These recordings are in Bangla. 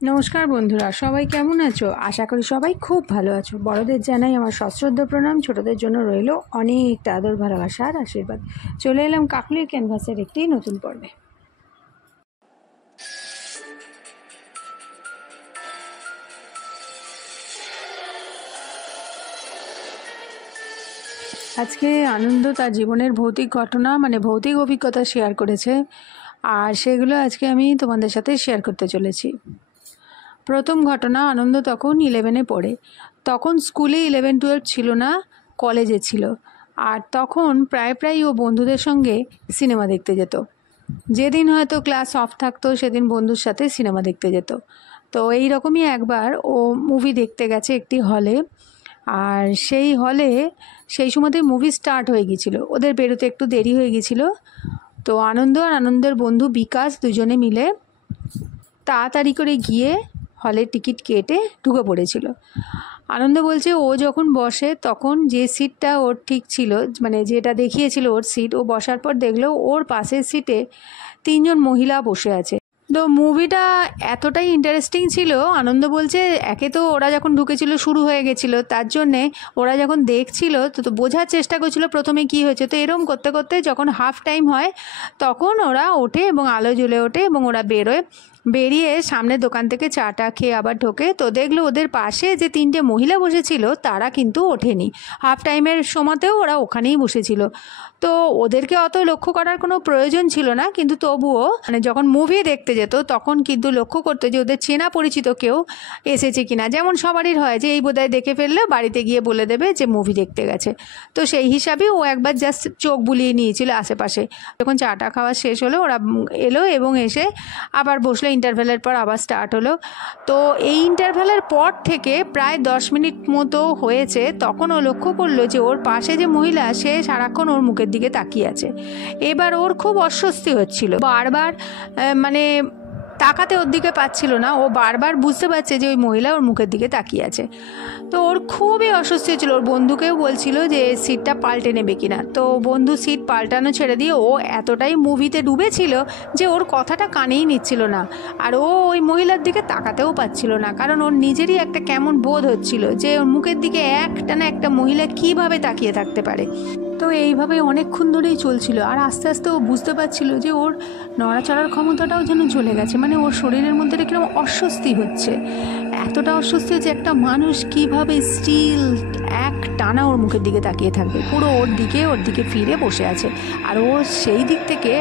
নমস্কার বন্ধুরা, সবাই কেমন আছো? আশা করি সবাই খুব ভালো আছো। বড়দের জানাই আমার সশ্রদ্ধ প্রণাম, ছোটদের জন্য রইল অনেক আদর, ভালোবাসা আর আশীর্বাদ। চলে এলাম কাকলির ক্যানভাসের একটি নতুন পর্বে। আজকে আনন্দ তার জীবনের ভৌতিক ঘটনা ভৌতিক অভিজ্ঞতা শেয়ার করেছে, আর সেগুলো আজকে আমি তোমাদের সাথে শেয়ার করতে চলেছি। প্রথম ঘটনা, আনন্দ তখন 11-এ পড়ে। তখন স্কুলে 11-12 ছিল না, কলেজে ছিল। আর তখন প্রায় ও বন্ধুদের সঙ্গে সিনেমা দেখতে যেত। যেদিন হয়তো ক্লাস অফ থাকতো সেদিন বন্ধুর সাথে সিনেমা দেখতে যেত। তো এই রকমই একবার ও মুভি দেখতে গেছে একটি হলে। আর সেই হলে সেই সময়তে মুভি স্টার্ট হয়ে গিয়েছিল, ওদের বেরোতে একটু দেরি হয়ে গিয়েছিল। তো আনন্দ আর আনন্দের বন্ধু বিকাশ দুজনে মিলে তাড়াতাড়ি করে গিয়ে হলের টিকিট কেটে ঢুকে পড়েছিল। আনন্দ বলছে ও যখন বসে তখন যে সিটটা ওর ঠিক ছিল, যেটা দেখিয়েছিল ওর সিট, ও বসার পর দেখলো ওর পাশের সিটে 3জন মহিলা বসে আছে। তো মুভিটা এতটাই ইন্টারেস্টিং ছিল, আনন্দ বলছে একে তো ওরা যখন ঢুকেছিল শুরু হয়ে গেছিলো, তার জন্যে ওরা যখন দেখছিল তো বোঝার চেষ্টা করছিল প্রথমে কি হয়েছে। তো এরম করতে করতে যখন হাফ টাইম হয় তখন ওরা ওঠে এবং আলো জ্বলে ওঠে এবং ওরা বেরিয়ে সামনের দোকান থেকে চাটা খেয়ে আবার ঢোকে। তো দেখলো ওদের পাশে যে 3টে মহিলা বসেছিল তারা কিন্তু ওঠেনি। হাফ টাইমের সময়তেও ওরা ওখানেই বসেছিল। তো ওদেরকে অত লক্ষ্য করার কোনো প্রয়োজন ছিল না, কিন্তু তবুও যখন মুভি দেখতে যেত তখন কিন্তু লক্ষ্য করতো যে ওদের চেনা পরিচিত কেউ এসেছে কিনা। যেমন সবারই হয় যে এই বোধহয় দেখে ফেললে বাড়িতে গিয়ে বলে দেবে যে মুভি দেখতে গেছে। তো সেই হিসাবে ও একবার জাস্ট চোখ বুলিয়ে নিয়েছিল আশেপাশে। যখন চাটা খাওয়া শেষ হলো ওরা এলো এবং এসে আবার বসলো। ইন্টারভেলের পর আবার স্টার্ট হলো। তো এই ইন্টারভেলের পর থেকে প্রায় 10 মিনিট মতো হয়েছে, তখন ও লক্ষ্য করলো যে ওর পাশে যে মহিলা সে সারাক্ষণ ওর মুখের দিকে তাকিয়ে আছে। এবার ওর খুব অস্বস্তি হচ্ছিল, বারবার তাকাতে ওর দিকে পাচ্ছিল না। ও বারবার বুঝতে পারছে যে ওই মহিলা ওর মুখের দিকে তাকিয়ে আছে। তো ওর খুবই অস্বস্তি হচ্ছিল। ওর বন্ধুকেও বলছিল যে সিটটা পাল্টে নেবে কিনা। তো বন্ধু সিট পাল্টানো ছেড়ে দিয়ে ও এতটাই মুভিতে ডুবেছিল যে ওর কথাটা কানেই নিচ্ছিল না। আর ও ওই মহিলার দিকে তাকাতেও পাচ্ছিল না, কারণ ওর নিজেরই একটা কেমন বোধ হচ্ছিল যে ওর মুখের দিকে একটা মহিলা কিভাবে তাকিয়ে থাকতে পারে। তো এইভাবে অনেকক্ষণ ধরেই চলছিল। আর আস্তে আস্তে ও বুঝতে পারছিল যে ওর নড়াচড়ার ক্ষমতাটাও যেন চলে গেছে, ওর শরীরের মধ্যে কিরকম অস্বস্তি হচ্ছে। এতটা অস্বস্তি হচ্ছে, একটা মানুষ কিভাবে স্টিল এক টানা ওর মুখের দিকে তাকিয়ে থাকবে, পুরো ওর দিকে ফিরে বসে আছে। আর ও সেই দিক থেকে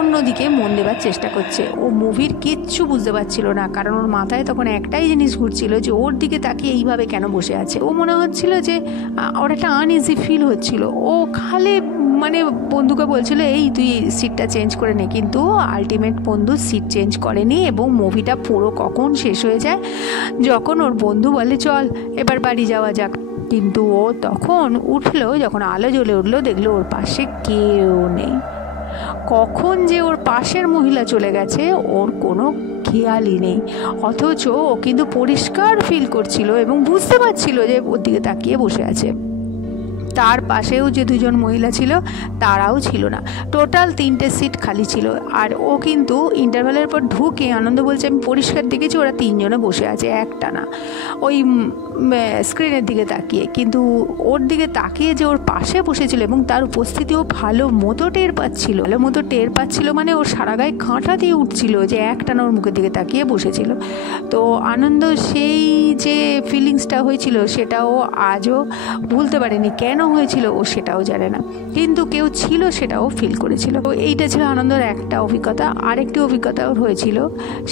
অন্যদিকে মন দেবার চেষ্টা করছে। ও মুভির কিচ্ছু বুঝতে পারছিল না, কারণ ওর মাথায় তখন একটাই জিনিস ঘুরছিল যে ওর দিকে তাকিয়ে এইভাবে কেন বসে আছে। ও মনে হচ্ছিল যে ওর একটা আনইজি ফিল হচ্ছিল। ও খালি বন্ধুকে বলছিল এই তুই সিটটা চেঞ্জ করে নে, কিন্তু আলটিমেট বন্ধু সিট চেঞ্জ করেনি এবং মুভিটা পুরো কখন শেষ হয়ে যায় যখন ওর বন্ধু বলে চল এবার বাড়ি যাওয়া যাক। কিন্তু ও তখন উঠলো, যখন আলো জ্বলে উঠলো দেখলো ওর পাশে কেউ নেই। কখন যে ওর পাশের মহিলা চলে গেছে ওর কোনো খেয়ালই নেই। অথচ ও কিন্তু পরিষ্কার ফিল করছিল এবং বুঝতে পারছিল যে ওর দিকে তাকিয়ে বসে আছে। তার পাশেও যে 2জন মহিলা ছিল তারাও ছিল না। টোটাল 3টে সিট খালি ছিল। আর ও কিন্তু ইন্টারভেলের পর ঢুকে আনন্দ বলছে আমি পরিষ্কার দেখেছি ওরা 3জনে বসে আছে একটানা ওই স্ক্রিনের দিকে তাকিয়ে। কিন্তু ওর দিকে তাকিয়ে যে ওর পাশে বসেছিল এবং তার উপস্থিতিও ভালো মতো টের পাচ্ছিল, ওর সারা গায়ে কাঁটা দিয়ে উঠছিল যে একটানা ওর মুখের দিকে তাকিয়ে বসেছিল। তো আনন্দ সেই যে ফিলিংসটা হয়েছিল সেটাও আজও ভুলতে পারেনি। কেন হয়েছিল ও সেটাও জানে না, কিন্তু কেউ ছিল সেটাও ফিল করেছিল। তো এইটা ছিল আনন্দের একটা অভিজ্ঞতা। আরেকটি অভিজ্ঞতা ওর হয়েছিল,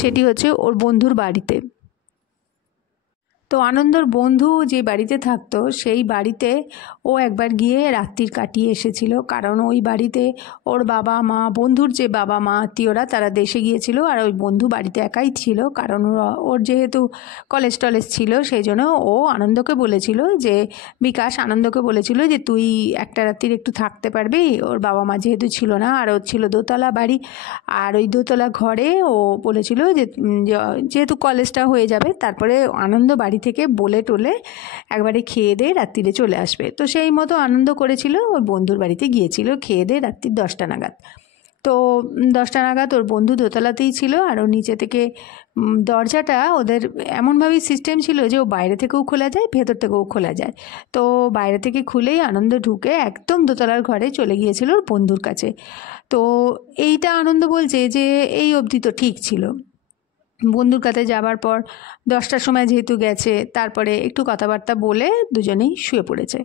সেটি হচ্ছে ওর বন্ধুর বাড়িতে। তো আনন্দর বন্ধু যে বাড়িতে থাকতো সেই বাড়িতে ও একবার গিয়ে রাত্রির কাটিয়ে এসেছিল, কারণ ওই বাড়িতে ওর বাবা মা, বন্ধুর যে বাবা মা আত্মীয়রা তারা দেশে গিয়েছিল আর ওই বন্ধু বাড়িতে একাই ছিল। কারণ ওর যেহেতু কলেজ টলেজ ছিল সেই জন্য ও আনন্দকে বলেছিল যে বিকাশ আনন্দকে বলেছিল যে তুই একটা রাত্রির একটু থাকতে পারবি। ওর বাবা মা যেহেতু ছিল না আর ওর ছিল দোতলা বাড়ি, আর ওই দোতলা ঘরে ও বলেছিল যে যেহেতু কলেজটা হয়ে যাবে তারপরে আনন্দ বাড়ি থেকে বলে টোলে একবারে খেয়ে দিয়ে রাত্রিরে চলে আসবে। তো সেই মতো আনন্দ করেছিল, ওই বন্ধুর বাড়িতে গিয়েছিল খেয়ে দিয়ে রাত্রি 10টা নাগাদ। তো 10টা নাগাদ ওর বন্ধু দোতলাতেই ছিল, আর ওর নিচে থেকে দরজাটা ওদের এমনভাবেই সিস্টেম ছিল যে ও বাইরে থেকেও খোলা যায়, ভেতর থেকেও খোলা যায়। তো বাইরে থেকে খুলেই আনন্দ ঢুকে একদম দোতলার ঘরে চলে গিয়েছিল ওর বন্ধুর কাছে। তো এইটা আনন্দ বলছে যে এই অবধি তো ঠিক ছিল। বন্ধুর কাছে যাবার পর 10টার সময় যেহেতু গেছে, তারপরে একটু কথাবার্তা বলে দুজনেই শুয়ে পড়েছে।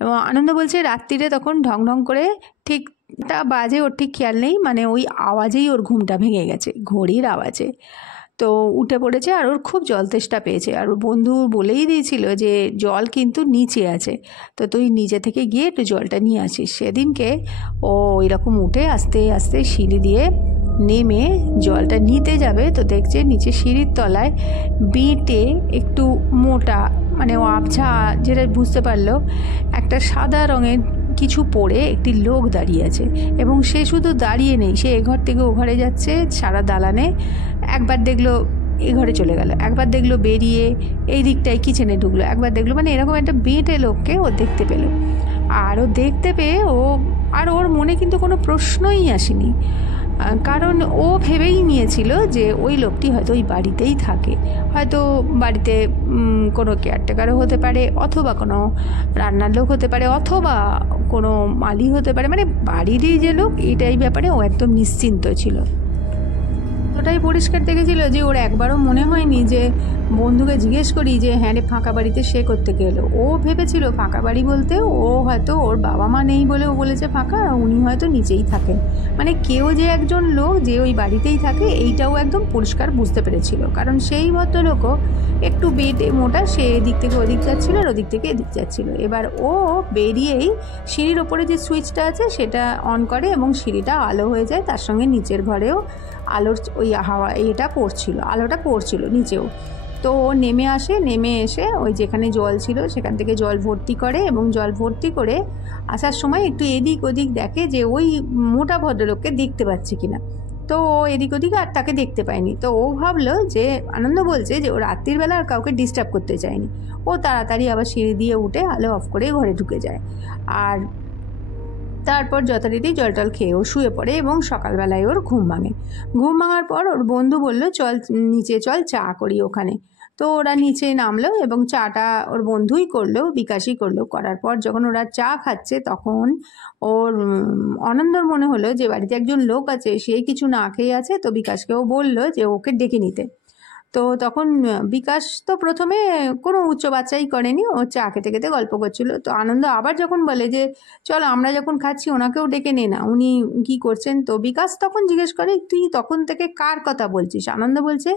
এবং আনন্দ বলছে রাত্রিরে তখন ঢং ঢং করে ঠিকটা বাজে ওর ঠিক খেয়াল নেই, মানে ওই আওয়াজেই ওর ঘুমটা ভেঙে গেছে, ঘড়ির আওয়াজে। তো উঠে পড়েছে আর ওর খুব জল তেষ্টা পেয়েছে, আর ওর বন্ধু বলেই দিয়েছিল যে জল কিন্তু নিচে আছে, তো তুই নিচে থেকে গিয়ে একটু জলটা নিয়ে আসিস। সেদিনকে ও ওইরকম উঠে আস্তে আস্তে সিঁড়ি দিয়ে নেমে জলটা নিতে যাবে, তো দেখছে নিচে সিঁড়ির তলায় বেঁটে একটু মোটা, মানে ও আবছা যেটা বুঝতে পারলো, একটা সাদা রঙের কিছু পরে একটি লোক দাঁড়িয়ে আছে। এবং সে শুধু দাঁড়িয়ে নেই, সে এ ঘর থেকে ও ঘরে যাচ্ছে সারা দালানে। একবার দেখলো এ ঘরে চলে গেল, একবার দেখলো বেরিয়ে এই দিকটায় কিচেনে ঢুকলো, একবার দেখলো, মানে এরকম একটা বেঁটে লোককে ও দেখতে পেল। আর ও দেখতে পেয়ে ওর মনে কিন্তু কোনো প্রশ্নই আসেনি, কারণ ও ভেবেই নিয়েছিল যে ওই লোকটি হয়তো ওই বাড়িতেই থাকে, হয়তো বাড়িতে কোনো কেয়ারটেকারও হতে পারে, অথবা কোনো রান্নার লোক হতে পারে, অথবা কোনো মালি হতে পারে, মানে বাড়িরই যে লোক, এটাই ব্যাপারে ও একদম নিশ্চিন্ত ছিল। ওটাই পরিষ্কার দেখেছিল যে ওর একবারও মনে হয়নি যে বন্ধুকে জিজ্ঞেস করি যে হ্যাঁ রে ফাঁকা বাড়িতে সে করতে গেলো। ও ভেবেছিল ফাঁকা বাড়ি বলতে ও হয়তো ওর বাবা মা নেই বলে ও বলেছে ফাঁকা, আর উনি হয়তো নিচেই থাকেন, মানে কেউ যে একজন লোক যে ওই বাড়িতেই থাকে এইটাও একদম পরিষ্কার বুঝতে পেরেছিল। কারণ সেই ভদ্রলোকও একটু বেটে মোটা, সে এদিক থেকে ওদিক যাচ্ছিল আর ওদিক থেকে এদিক যাচ্ছিল। এবার ও বেরিয়েই সিঁড়ির ওপরে যে সুইচটা আছে সেটা অন করে এবং সিঁড়িটা আলো হয়ে যায়, তার সঙ্গে নিচের ঘরেও আলোর ওই হাওয়া এটা পড়ছিল, আলোটা পড়ছিল নিচেও। তো ও নেমে আসে, নেমে এসে ওই যেখানে জল ছিল সেখান থেকে জল ভর্তি করে, এবং জল ভর্তি করে আসার সময় একটু এদিক ওদিক দেখে যে ওই মোটা ভদ্রলোককে দেখতে পাচ্ছে কিনা। তো ও এদিক ওদিক আর তাকে দেখতে পায়নি। তো ও ভাবলো যে, আনন্দ বলছে যে ও রাত্রির বেলা আর কাউকে ডিস্টার্ব করতে চায়নি। ও তাড়াতাড়ি আবার সিঁড়ি দিয়ে উঠে আলো অফ করে ঘরে ঢুকে যায়, আর তারপর যথারীতি জল টল খেয়ে ও শুয়ে পড়ে এবং সকালবেলায় ওর ঘুম ভাঙে। ঘুম ভাঙার পর ওর বন্ধু বলল চল নিচে চল চা করি ওখানে। তো ওরা নিচে নামলো এবং চাটা ওর বন্ধুই করলো, বিকাশই করলো। করার পর যখন ওরা চা খাচ্ছে তখন ওর আনন্দর মনে হলো যে বাড়িতে একজন লোক আছে, সে কিছু না খেয়ে আছে, তো বিকাশকেও বললো যে ওকে ডেকে নিতে। তো তখন বিকাশ তো প্রথমে কোনো উচ্চ বাচ্চাই করেনি, ও চা খেতে খেতে গল্প করছিল। তো আনন্দ আবার যখন বলে যে চলো আমরা যখন খাচ্ছি ওনাকেও ডেকে নে না, উনি কি করছেন। তো বিকাশ তখন জিজ্ঞেস করে তুই তখন থেকে কার কথা বলছিস। আনন্দ বলছে,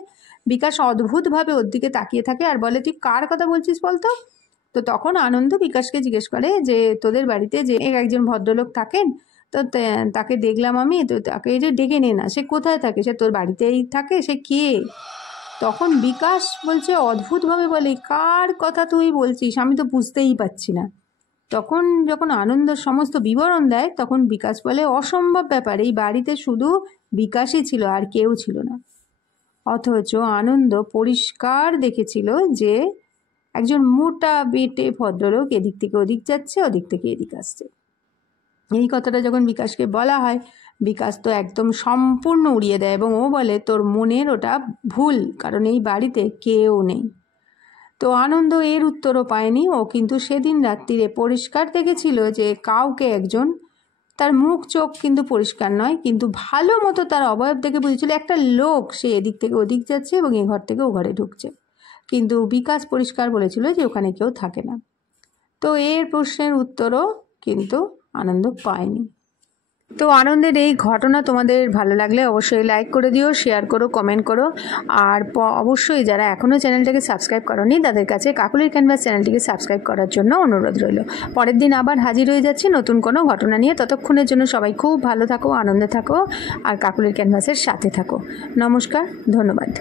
বিকাশ অদ্ভুতভাবে ওর দিকে তাকিয়ে থাকে আর বলে তুই কার কথা বলছিস বলতো। তো তখন আনন্দ বিকাশকে জিজ্ঞেস করে যে তোদের বাড়িতে যে একজন ভদ্রলোক থাকেন, তো তাকে দেখলাম আমি, তো তাকে যে ডেকে নে না, সে কোথায় থাকে, সে তোর বাড়িতেই থাকে, সে কে। তখন বিকাশ বলছে অদ্ভুতভাবে বলে কার কথা তুই বলছিস, আমি তো বুঝতেই পারছি না। তখন যখন আনন্দ সমস্ত বিবরণ দেয় তখন বিকাশ বলে অসম্ভব ব্যাপার, এই বাড়িতে শুধু বিকাশই ছিল আর কেউ ছিল না। অথচ আনন্দ পরিষ্কার দেখেছিল যে একজন মোটা বেটে ভদ্রলোক এদিক থেকে ওদিক যাচ্ছে, ওদিক থেকে এদিক আসছে। এই কথাটা যখন বিকাশকে বলা হয়, বিকাশ তো একদম সম্পূর্ণ উড়িয়ে দেয় এবং ও বলে তোর মনের ওটা ভুল, কারণ এই বাড়িতে কেউ নেই। তো আনন্দ এর উত্তরও পায়নি। ও কিন্তু সেদিন রাত্রিরে পরিষ্কার দেখেছিল যে কাউকে একজন, তার মুখ চোখ কিন্তু পরিষ্কার নয়, কিন্তু ভালো মতো তার অবয়ব দেখে বুঝেছিল একটা লোক সে এদিক থেকে ওদিক যাচ্ছে এবং এ ঘর থেকে ও ঘরে ঢুকছে। কিন্তু বিকাশ পরিষ্কার বলেছিল যে ওখানে কেউ থাকে না। তো এর প্রশ্নের উত্তরও কিন্তু আনন্দ পায়নি। তো আনন্দের এই ঘটনা তোমাদের ভালো লাগলে অবশ্যই লাইক করে দিও, শেয়ার করো, কমেন্ট করো। আর অবশ্যই যারা এখনও চ্যানেলটাকে সাবস্ক্রাইব করোনি তাদের কাছে কাকুলির ক্যানভাস চ্যানেলটিকে সাবস্ক্রাইব করার জন্য অনুরোধ রইল। পরের দিন আবার হাজির হয়ে যাচ্ছি নতুন কোনো ঘটনা নিয়ে। ততক্ষণের জন্য সবাই খুব ভালো থাকো, আনন্দে থাকো আর কাকুলির ক্যানভাসের সাথে থাকো। নমস্কার, ধন্যবাদ।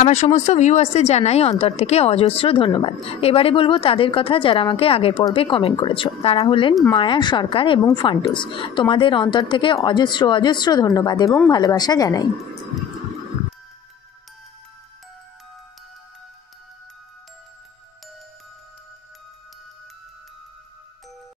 আমার সমস্ত ভিউয়ার্সদের জানাই অন্তর থেকে অজস্র ধন্যবাদ। এবারে বলবো তাদের কথা যারা আমাকে আগের পর্বে কমেন্ট করেছো। তারা হলেন মায়া সরকার এবং ফান্টুস। তোমাদের অন্তর থেকে অজস্র অজস্র ধন্যবাদ এবং ভালোবাসা জানাই।